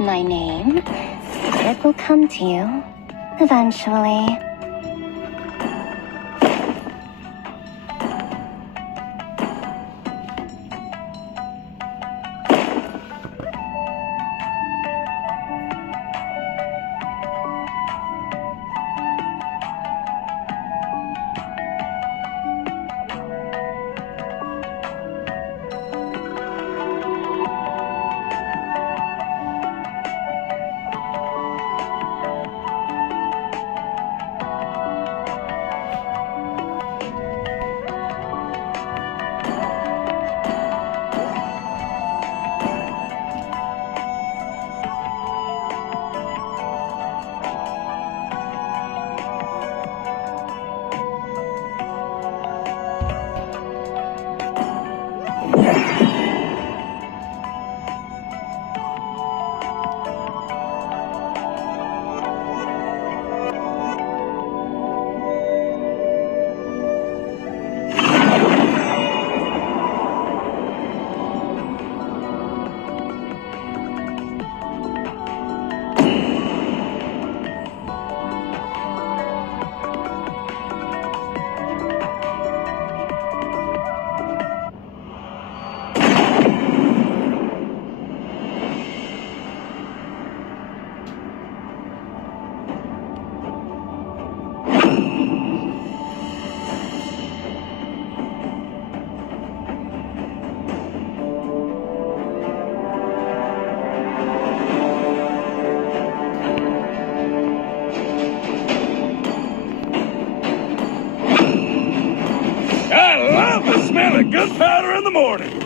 my name. It will come to you, eventually. Gunpowder in the morning.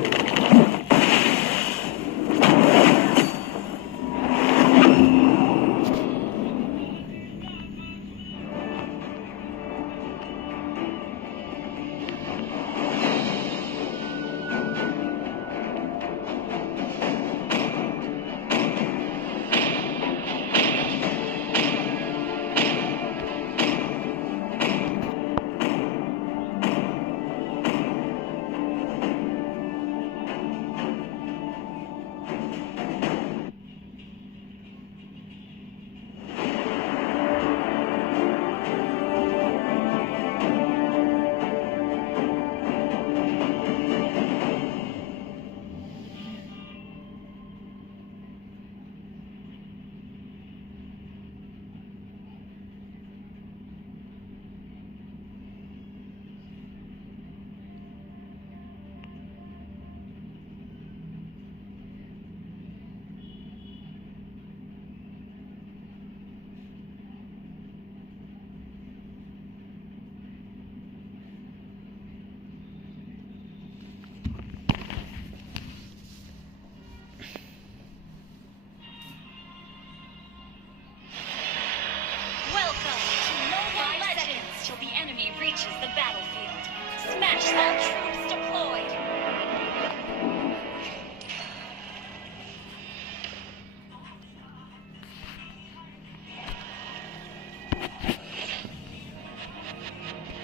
Reaches the battlefield. Smash all troops deployed.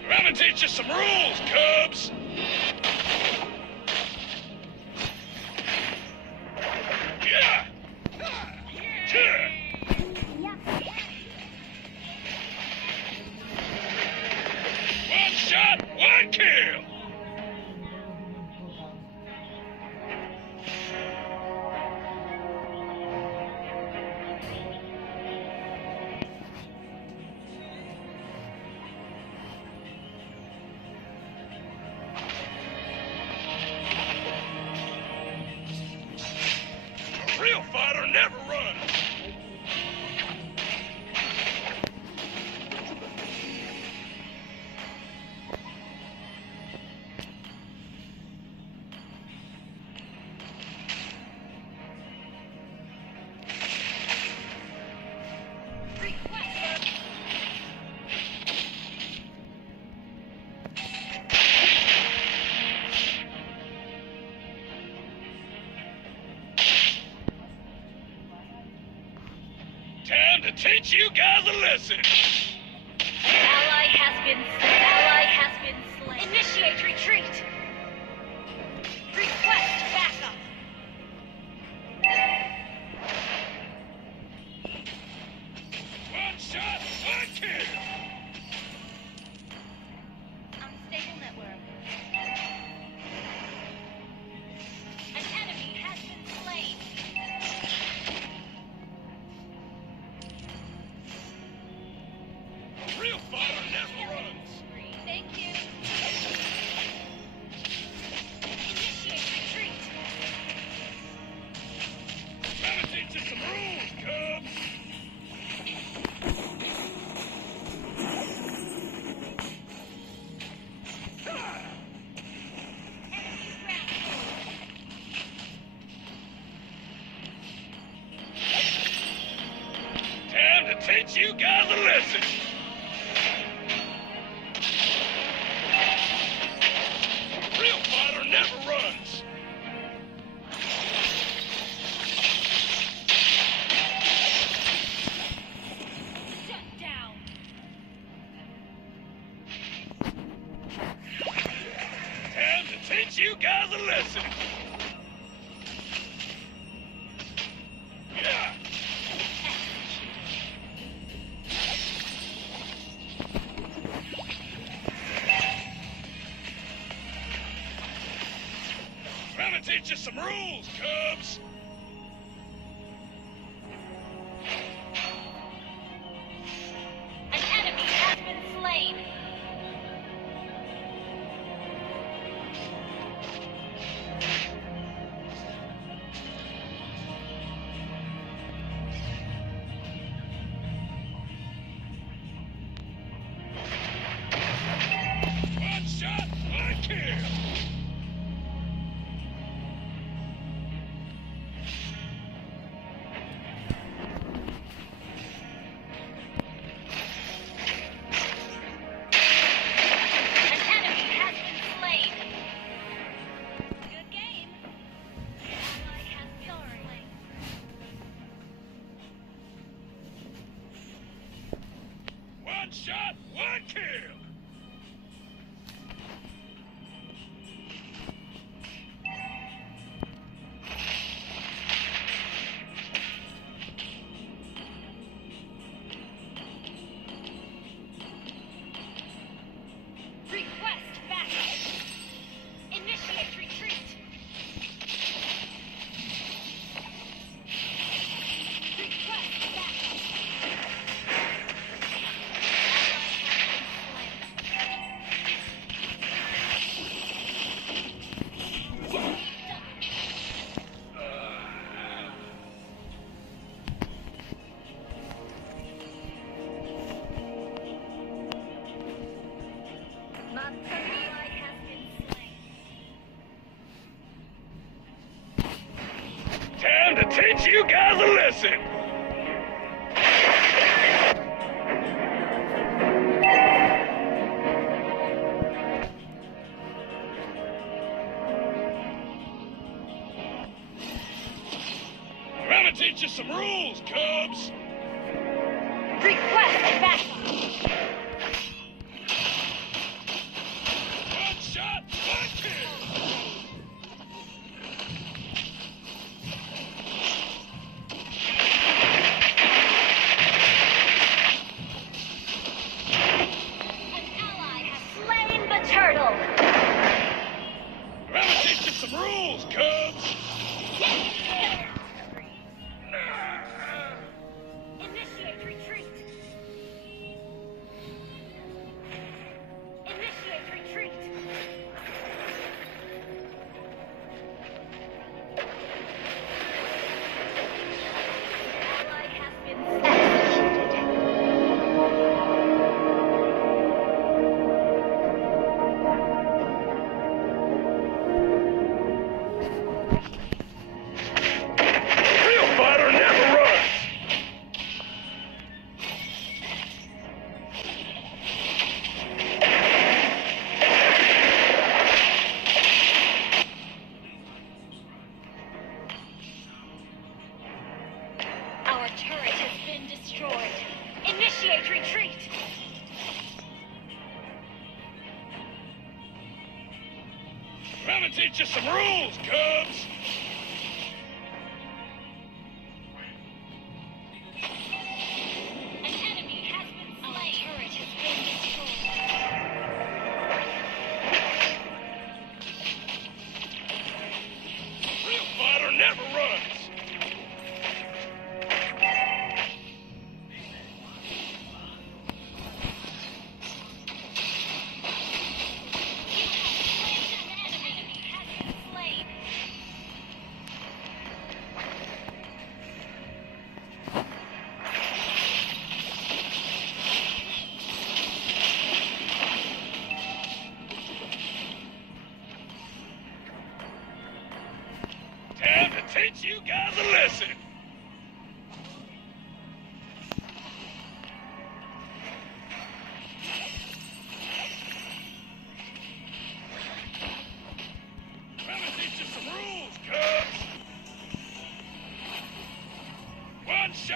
Let me teach you some rules, Cubs. Yeah. One shot, one kill. A real fighter never runs. Time to teach you guys a lesson. Ally has been slain. Initiate retreat. Request backup. fighter never runs. Thank you. Initiate retreat. Gotta teach you some rules, Cubs. Enemy ground. Time to teach you guys a lesson. A real fighter never runs. Shut down. Time to teach you guys a lesson. Yeah. Trying to teach you some rules, Cubs. An enemy has been slain. One shot, one kill. An enemy has been slain. Good game. Ally has been slain. One shot, one kill. Request backup. Initiate retreat. Request backup. Ally has been slain. Time to teach you guys a lesson. Trying to teach you some rules, Cubs. Request backup. One shot, one kill. An ally has slain the turtle. Trying to teach you some rules, Cubs. Initiate retreat. Initiate retreat. Ally has been executed. Real fighter never runs. Our turret has been destroyed. Initiate retreat. Trying to teach you some rules, Cubs. An enemy has been slain. Our turret has been destroyed. Real fighter never runs.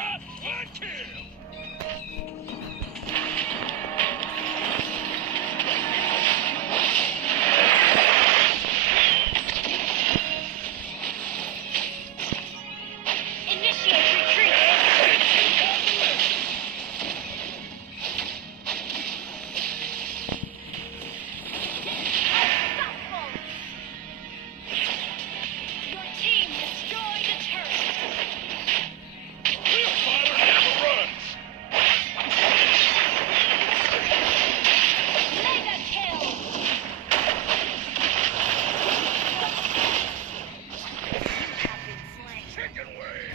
shot, one kill. Initiate retreat. Unstoppable. Your team destroyed a turret. Real fighter never runs. Mega kill. Have been slain. Chicken wing.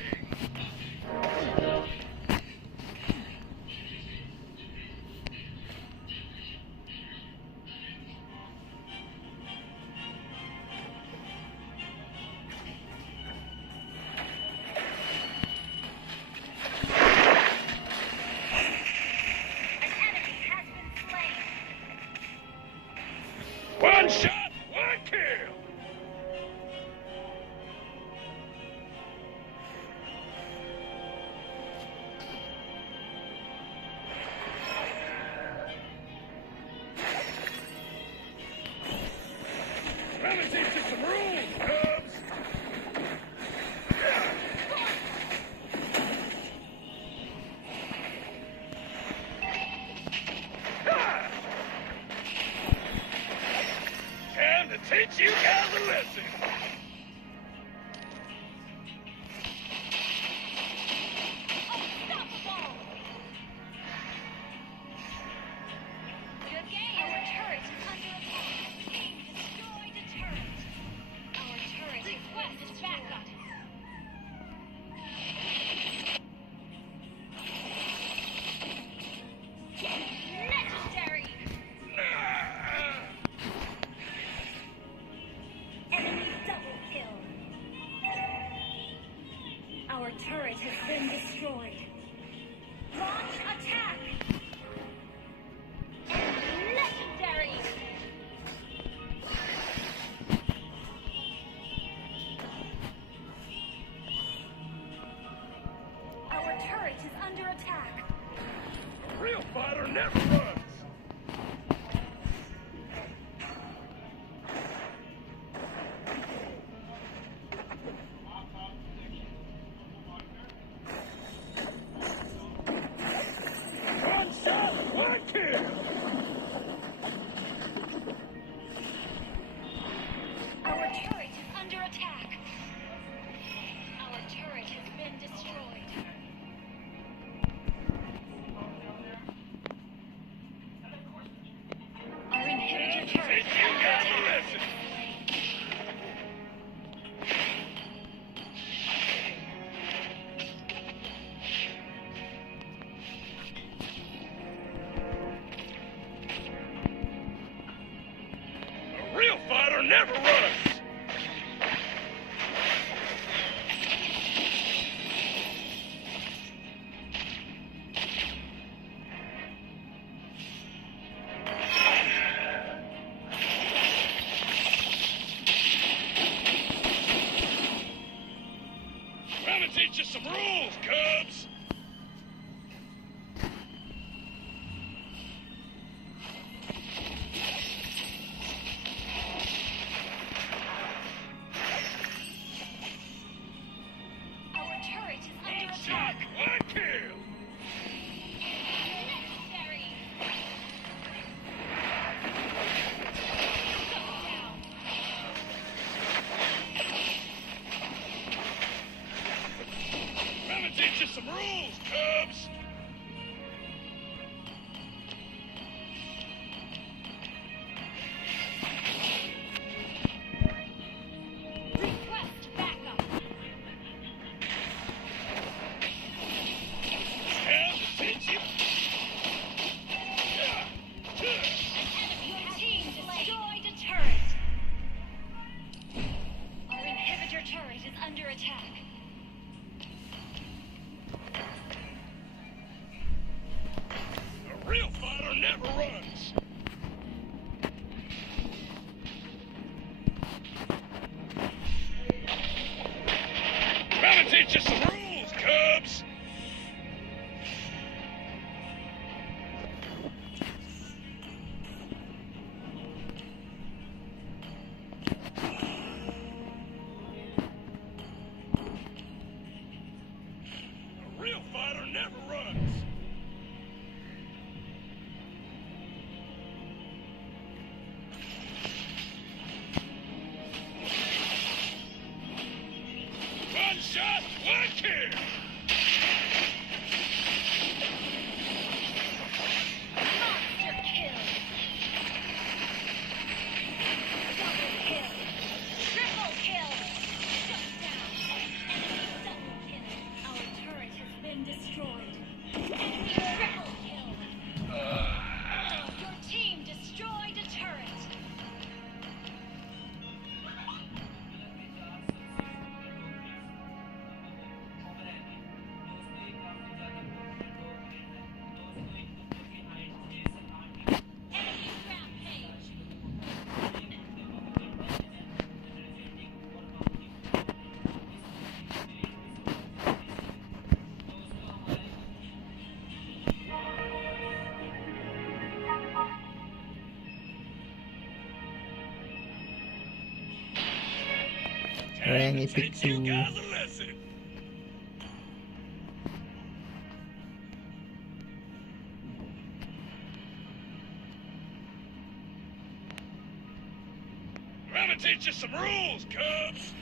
An enemy has been slain. One shot, one kill. Let me teach you some rules, Cubs. Time to teach you guys a lesson. Unstoppable. Good game. Our turret is under attack. Team destroyed a turret. Our turret requests backup. Legendary. Enemy double kill. Our turret has been destroyed. Launch attack. Legendary. Our turret is under attack. A real fighter never runs. One shot, one kill. Our turret is under attack. Our turret has been destroyed. Our inhibitor turret Teach is you under guys a attack. lesson. A real fighter never runs. Let me teach you some rules, Cubs. Our turret is under One shot, attack. one kill. Legendary. Go down. Let me teach you some rules, Cubs. Request backup. Time to teach you. Your team destroyed a turret. Our inhibitor turret is under attack. A real fighter never runs. Let me teach you some rules, Cubs. never runs. One shot, one kill. Monster kill. Double kill. Triple kill. Shut down. Enemy double kill. Our turret has been destroyed. Enemy triple kill. Your team destroyed a turret. Enemy rampage. Keren Teach you itu. guys a lesson. I'm gonna teach you some rules, Cubs.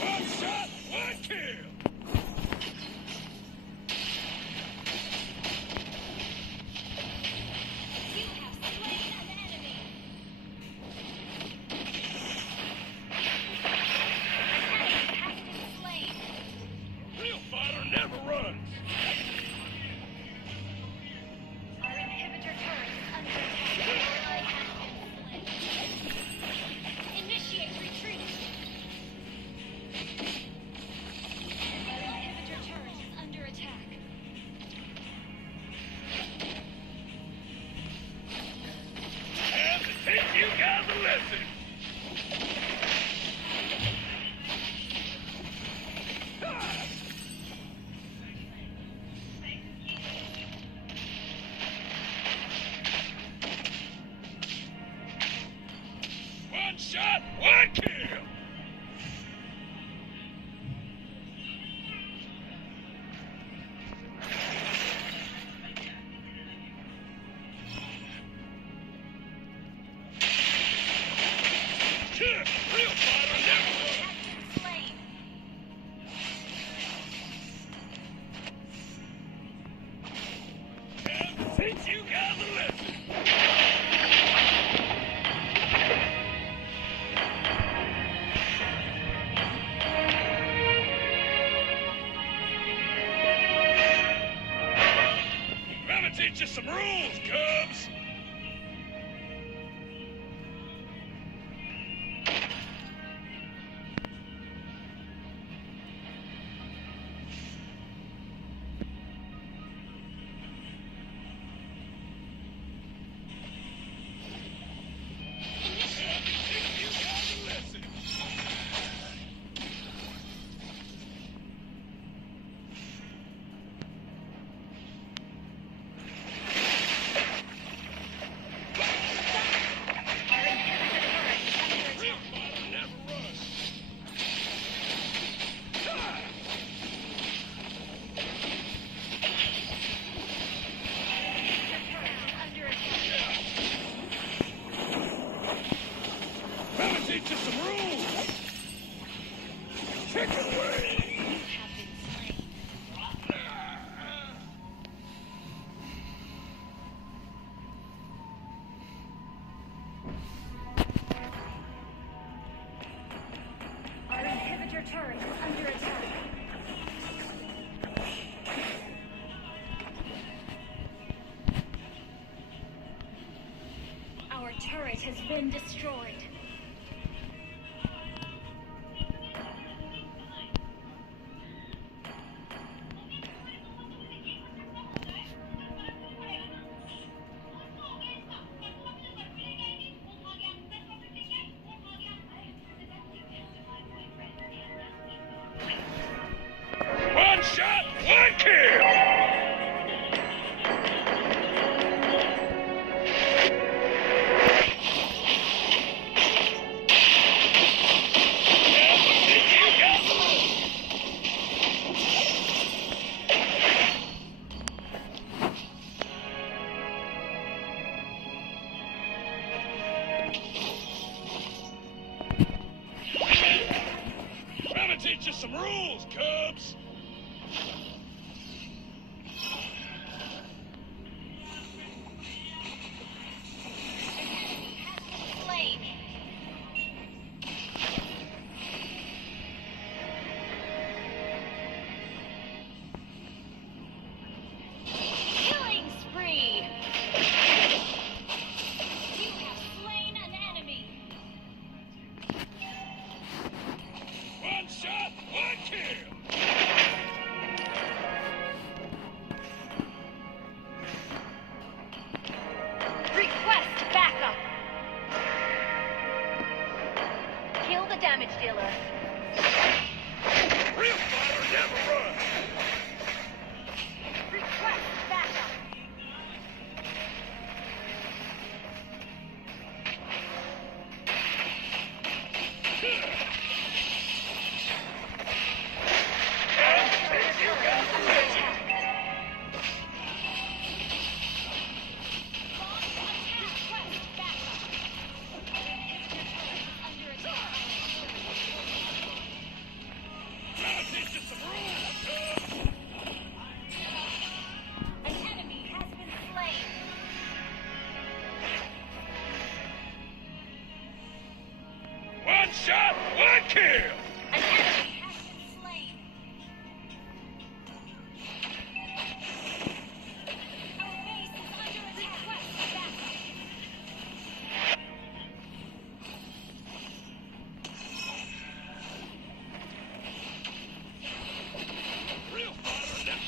One shot, one kill. You have slain an enemy. An enemy has been slain. A real fighter never runs. Our inhibitor turret is under attack. Ally has been slain. Initiate retreat. Our inhibitor turret is under attack. Time to teach you guys a lesson. One shot, one kill. Real fighter never runs. Has been slain. Time to teach you guys a lesson. I'm gonna teach you some rules, Cubs. Initiate. Teach you guys a lesson. Our inhibitor turret is under Real attack. fighter never runs. Inhibitor turret is under attack. I'm gonna teach you some rules. Chicken wing. You have been slain. Our inhibitor turret is under attack. Our turret has been destroyed. One shot, one kill. rules, Cubs! Slain. Killing spree. You have slain an enemy. One shot, one kill! Request backup. Kill the damage dealer. Real fighter never runs! Request backup. You got the lesson! Gotta teach you some rules, Cubs! An enemy has been slain. One shot, one kill! An enemy has been slain. Our base is under attack. Request backup. Real fighter never...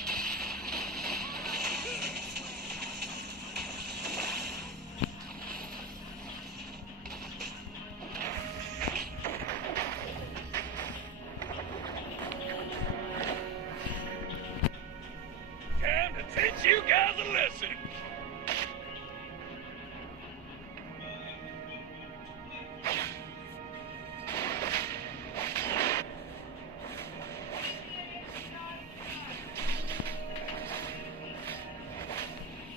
Time to teach you guys a lesson!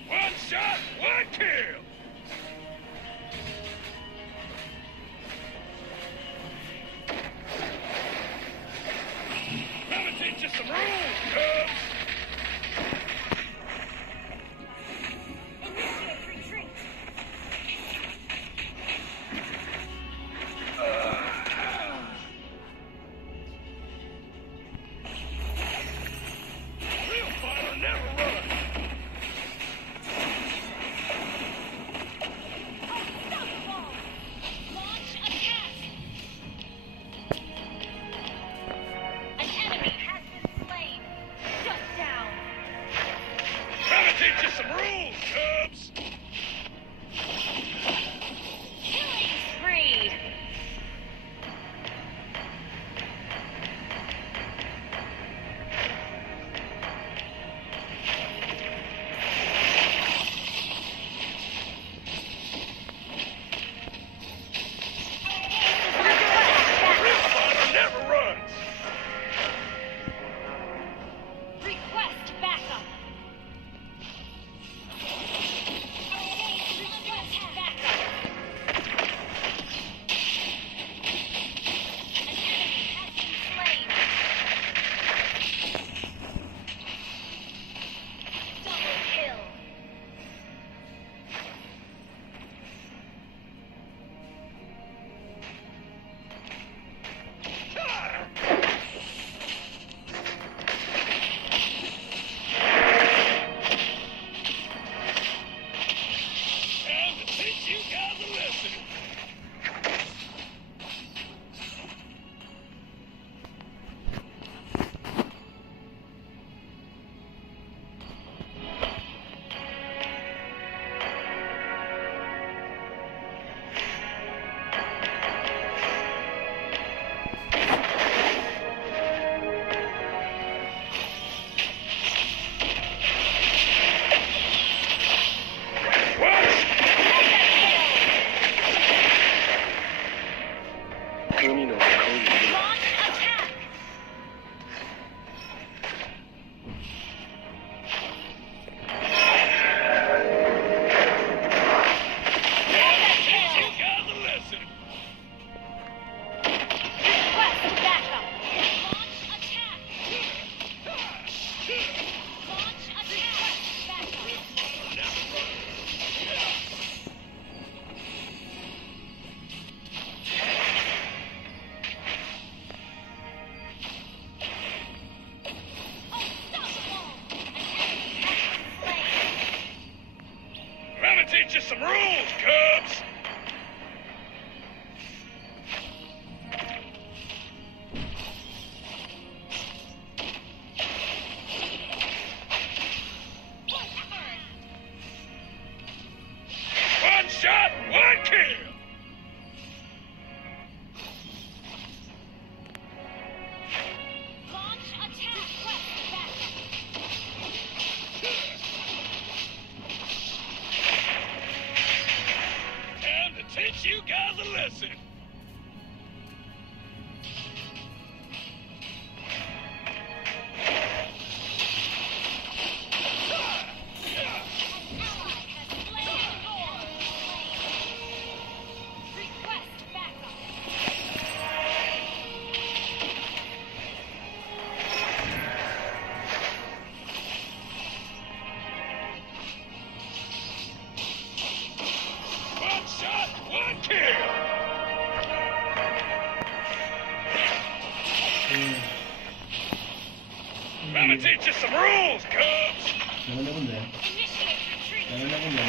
One shot, one kill! Let me teach you some rules, Cubs! Initiate retreat. Real fighter never runs! Unstoppable. Launch attack. An enemy has been slain. Shut down. Let me teach you some rules, Cubs! Killing spree. Real fighter never runs! Request backup. Our base is under attack. An enemy has been slain. Double kill. Time to teach you guys a lesson! What? Launch attack. Teach you guys a lesson! Request backup. Launch Gonna teach you some rules, Cubs. Jangan ako na. Initiate retreat. Jangan ako na.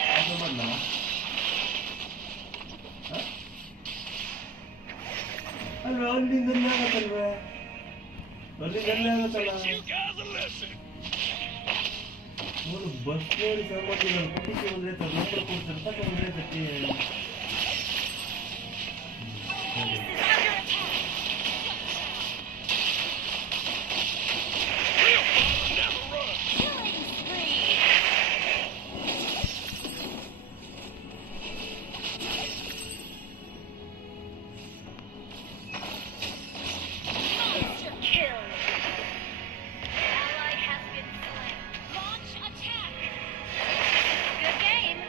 Ano man na? Ha? Ano? Lindan na ka talaga. Lindan na ka talaga. Teach you guys a lesson. Mulu bus ko rin sa mga tilang. Pati siya ulit. Number ko sa tayo ulit. Base is under attack. Real father never runs. Killing spree. Monster kill. Ally has been slain. Launch attack. Good game.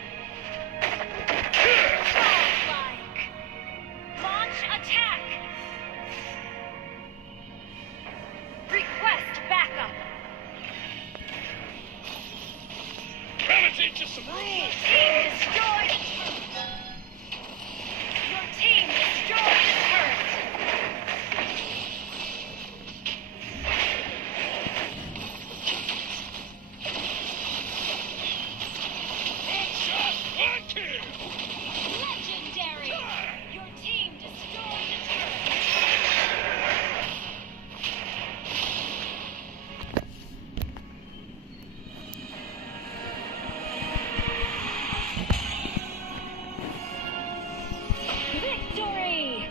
Godlike. Launch attack. Request backup. Gonna teach you some rules. Team destroyed a turret. Your team destroyed a turret. One shot, one kill. Legendary. Your team destroyed a turret. Victory!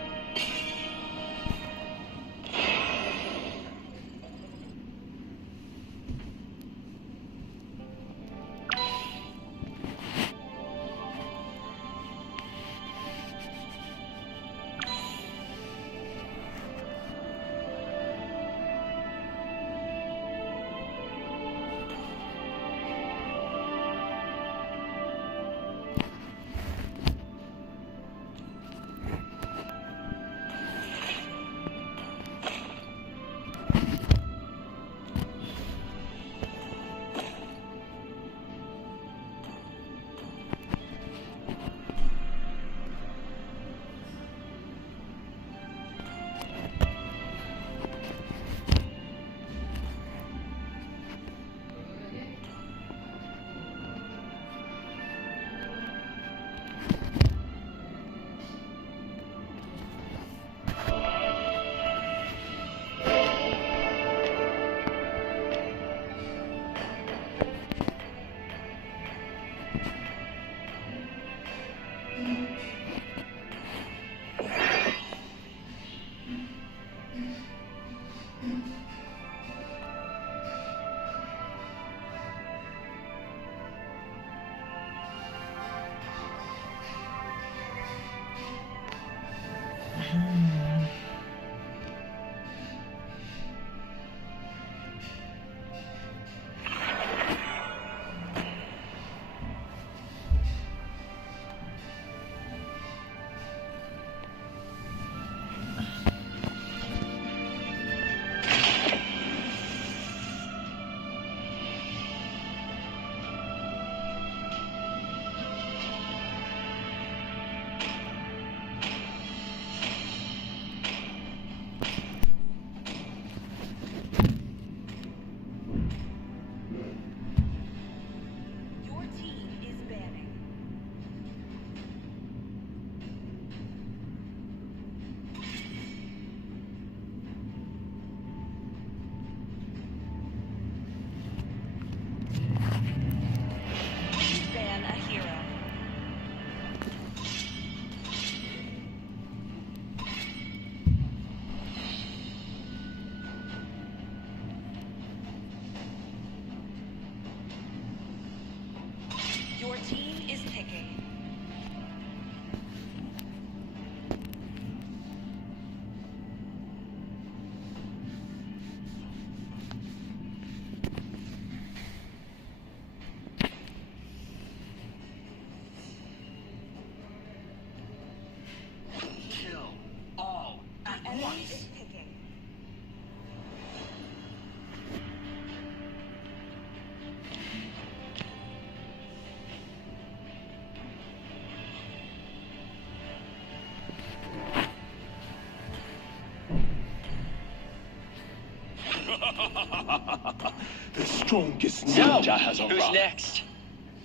strongest So, ninja has who's arrived. next?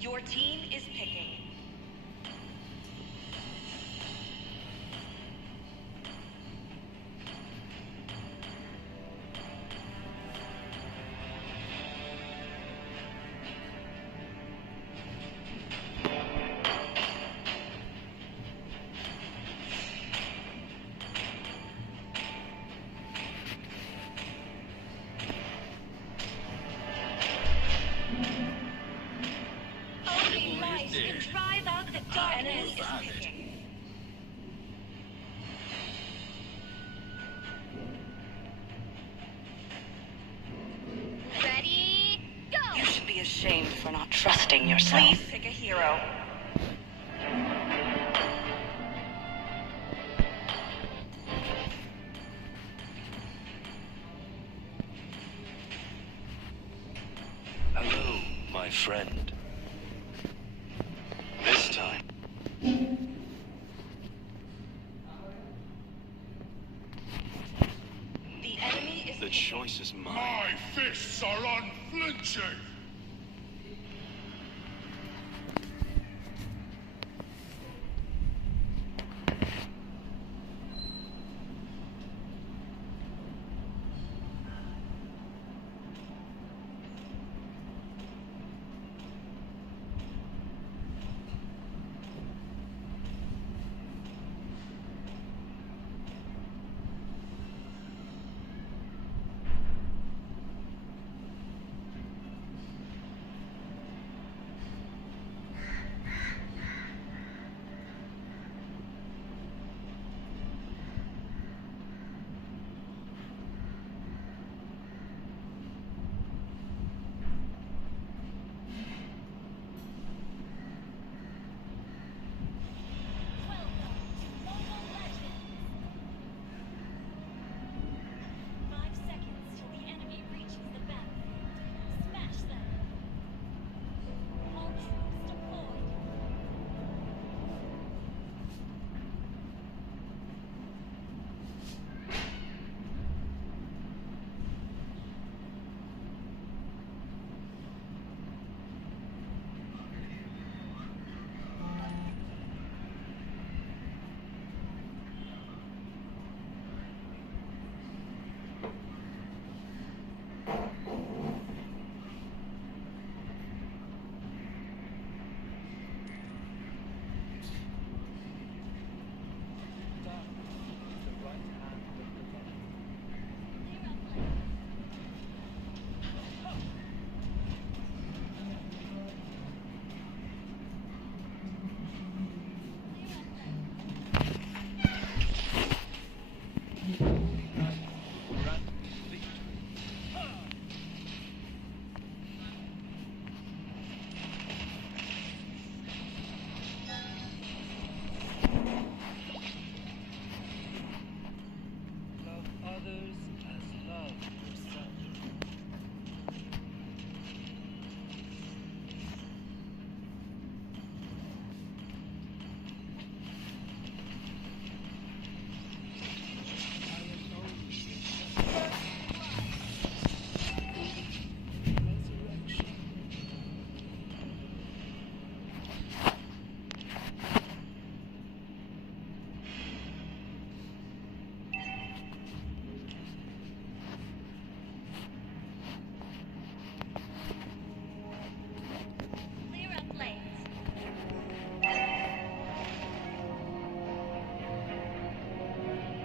Your team is picking. Only light can drive out the darkness. Enemy is picking. Ready, go! You should be ashamed for not trusting yourself. Please pick a hero. Hello, my friend. This time. The enemy is The picking. choice is mine. My fists are unflinching.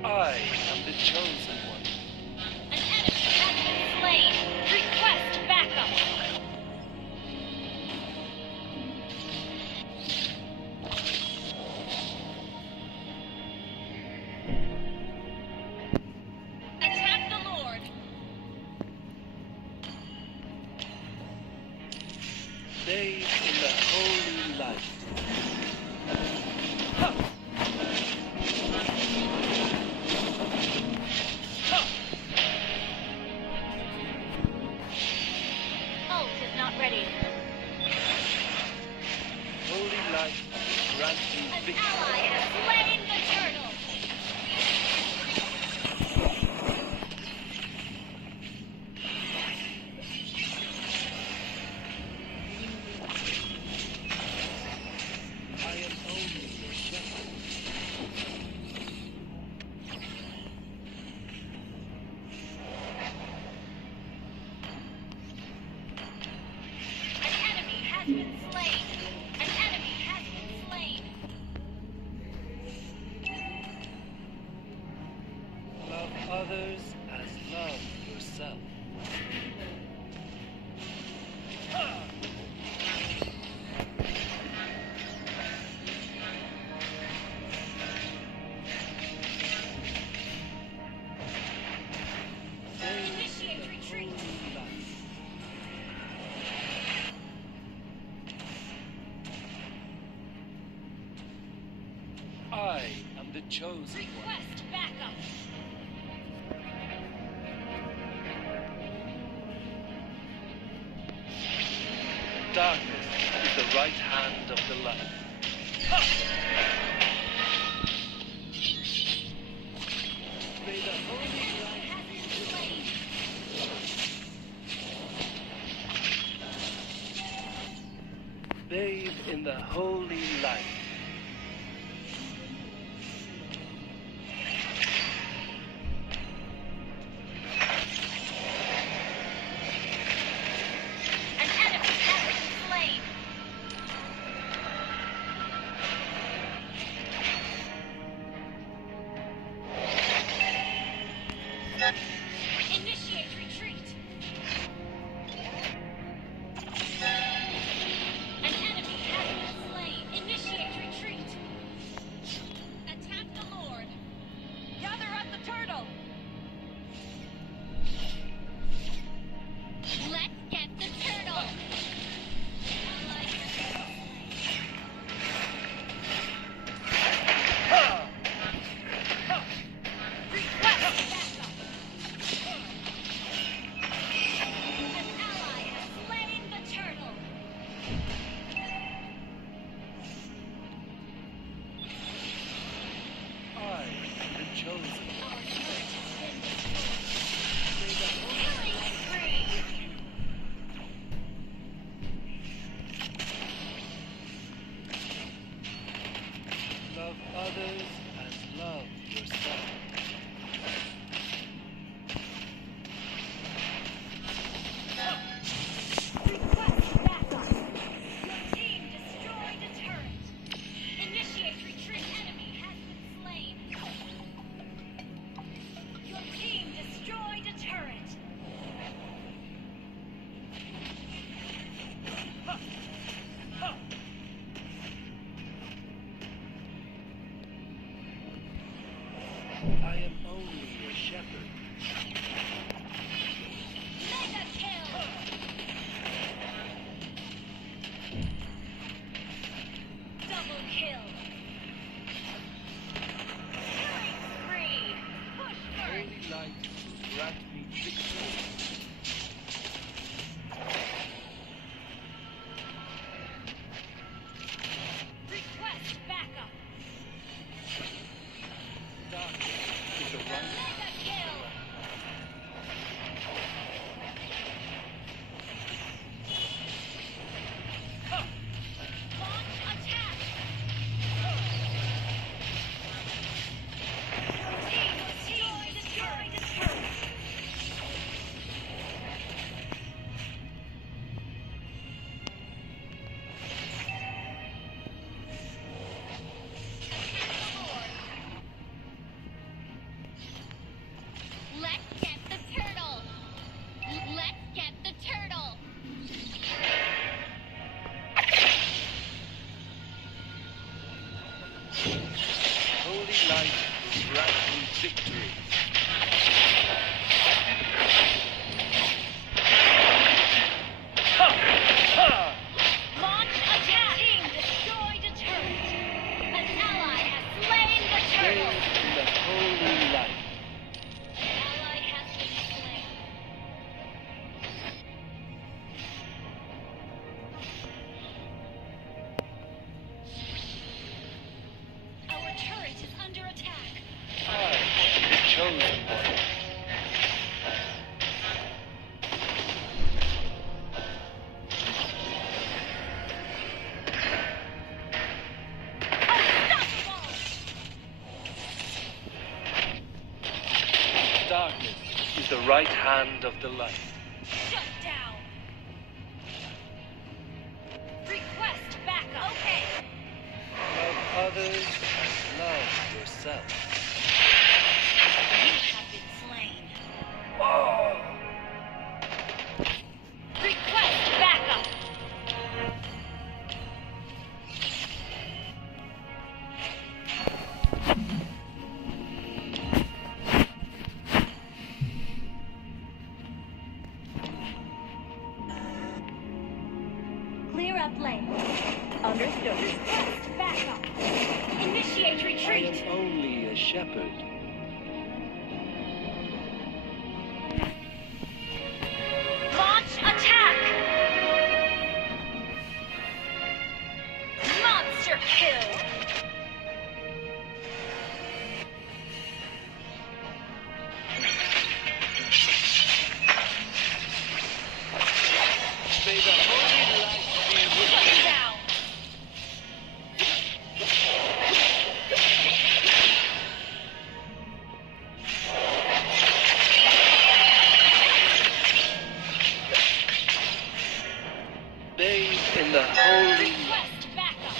I am the chosen one. An enemy has been slain. Request backup. Attack the Lord. Bathe in the holy light. others as love yourself. Initiate retreat. I am the chosen one. Request backup. Darkness is the right hand of the light. May the holy light Has been slain. bathe in the holy light. An enemy has been slain. Initiate retreat. An enemy has been slain. Initiate retreat. Attack the Lord. Gather up the turtle. Let's get the turtle. Request backup. An ally has slain the turtle. I am the chosen one. Our turret has been May the holy killing spree. love others as love yourself. Request backup. Your team destroyed a turret. Initiate retreat. Enemy has been slain. Your team destroyed a turret. I am only a shepherd. Mega kill. Double kill. Killing spree. Push first. Holy light will grant me victory. Request backup. Darkness is the right Mega kill. Launch attack. Team destroyed a turret. Let's get the turtle. Let's get the turtle. holy light will grant me victory. Launch attack. Team destroyed a turret. An ally has slain the turtle. Bathe in the holy light. Ally has been slain. Our turret is under attack. I am the chosen one. Unstoppable! Darkness is the right hand of the light. Shut down. Request backup. Okay. Love others as love yourself. You have been slain. shepherd. Launch attack! Monster kill! May the holy light be with Shut you. down! Bathe in the holy Request backup!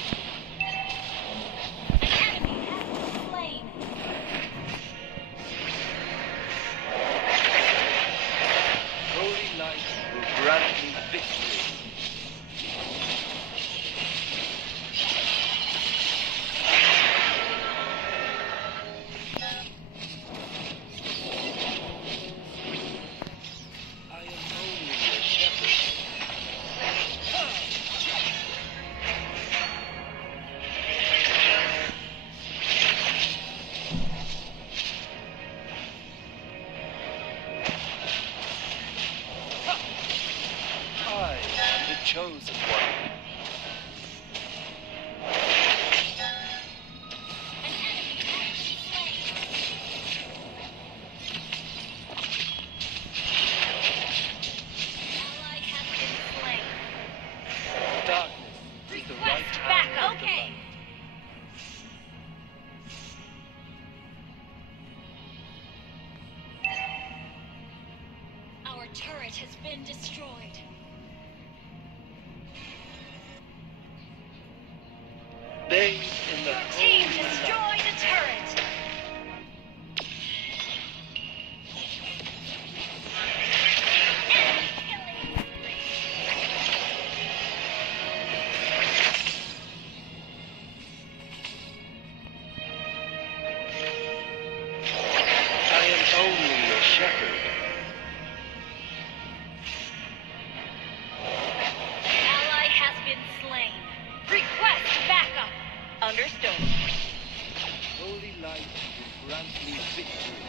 An enemy has been slain! holy light will grant me victory. I am only a shepherd. I am the chosen one. An enemy has been slain! Ally has been slain! Darkness is the right Request hand backup! of the Okay! light. Our turret has been destroyed. Bathe in the Your team holy light. destroyed a turret! Enemy killing I am only a shepherd. Ally has been slain. Request backup! Understood. Holy light will grant me victory.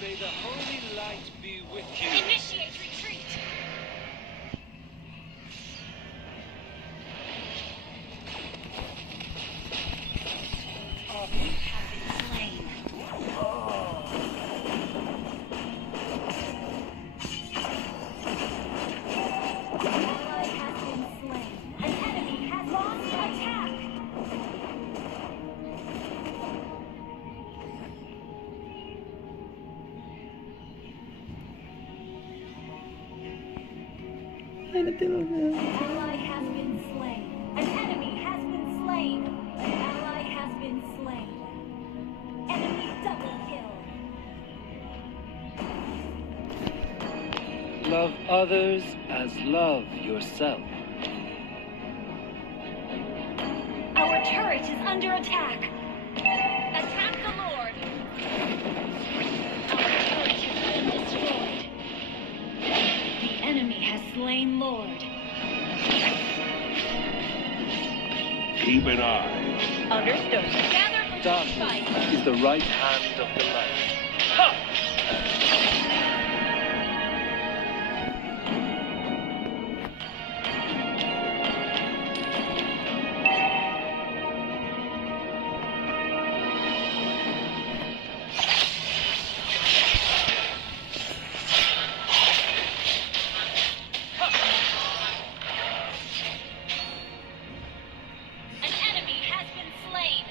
May the holy light be with you. Initiate retreat! All have been slain. Ally has been slain. An enemy has launched attack! Ally has been slain. An enemy has been slain. An ally has been slain. Enemy double kill. Love others as love yourself. Our turret is under attack. Attack the Lord. Our turret has been destroyed. The enemy has slain Lord. Keep an eye. Understood. Gather for the Darkness fight. is the right hand of the light. An enemy has been slain.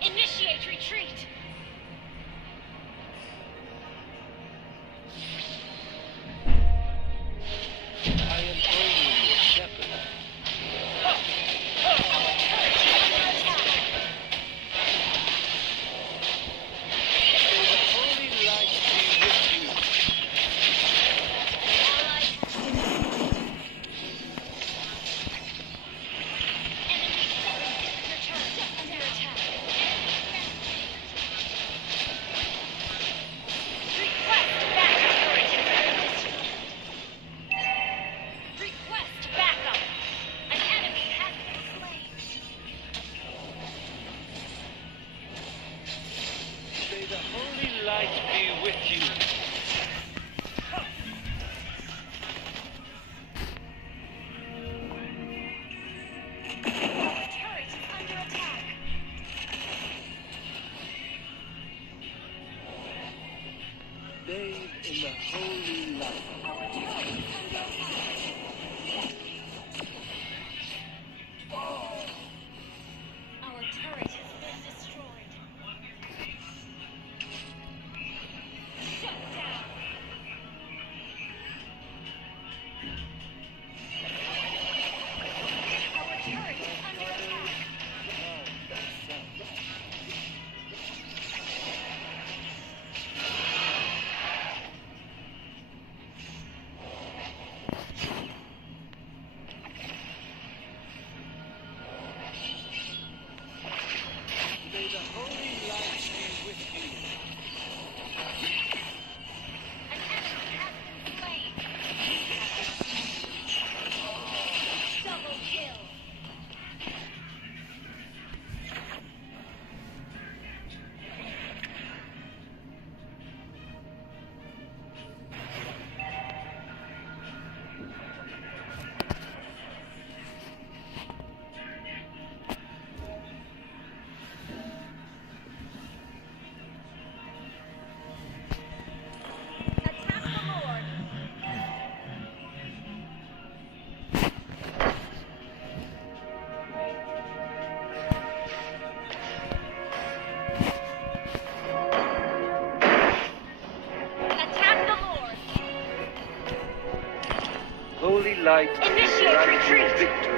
Initiate retreat. shield. Our turret is under attack. Bathe in the holy light. Our turret is under attack. Our turret has been destroyed. Shut down. Our turret is under attack. May the holy light be with you. An enemy has been slain. Double kill. Attack the Lord. Attack the Lord. Holy light Initiate grant you retreat. victory.